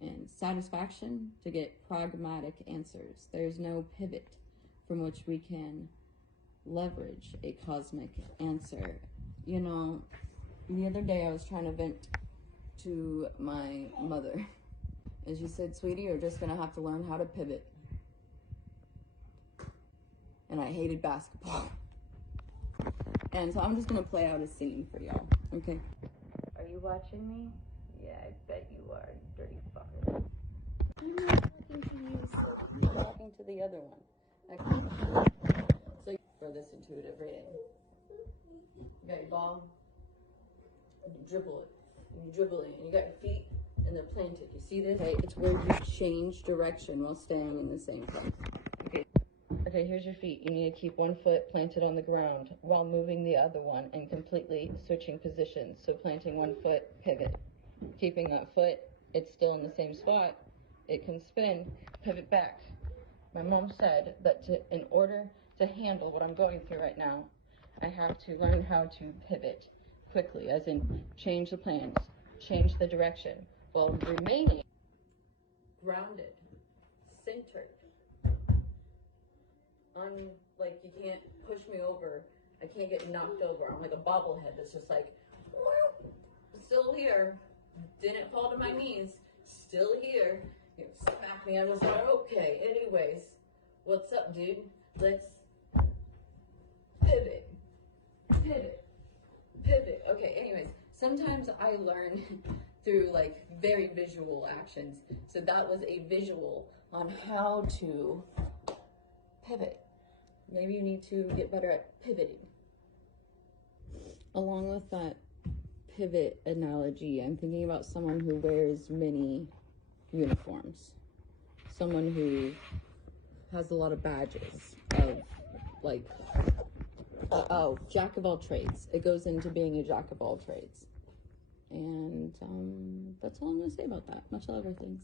and satisfaction to get pragmatic answers. There's no pivot from which we can leverage a cosmic answer. You know, the other day I was trying to vent to my mother, and she said, "Sweetie, you're just gonna have to learn how to pivot." And I hated basketball. And so I'm just gonna play out a scene for y'all, okay? Are you watching me? Yeah, I bet you are, you dirty fucker. I'm not talking to you, so I'm talking to the other one. Okay. So for this intuitive reading, you got your ball, and you dribble it, and you dribble it, and you got your feet, and they're planted. You see this? Okay, it's where you change direction while staying in the same place. Okay, here's your feet. You need to keep one foot planted on the ground while moving the other one and completely switching positions. So planting one foot, pivot. Keeping that foot, it's still in the same spot. It can spin, pivot back. My mom said that in order to handle what I'm going through right now, I have to learn how to pivot quickly, as in change the plans, change the direction, while remaining grounded, centered. Like, you can't push me over. I can't get knocked over. I'm like a bobblehead that's just like, still here. Didn't fall to my knees. Still here. You smack me. I was like, okay. Anyways, what's up, dude? Let's pivot. Pivot. Pivot. Okay, anyways. Sometimes I learn through like very visual actions. So that was a visual on how to pivot. Maybe you need to get better at pivoting. Along with that pivot analogy, I'm thinking about someone who wears many uniforms. Someone who has a lot of badges of like, jack of all trades. It goes into being a jack of all trades. And that's all I'm going to say about that. Much love, everything.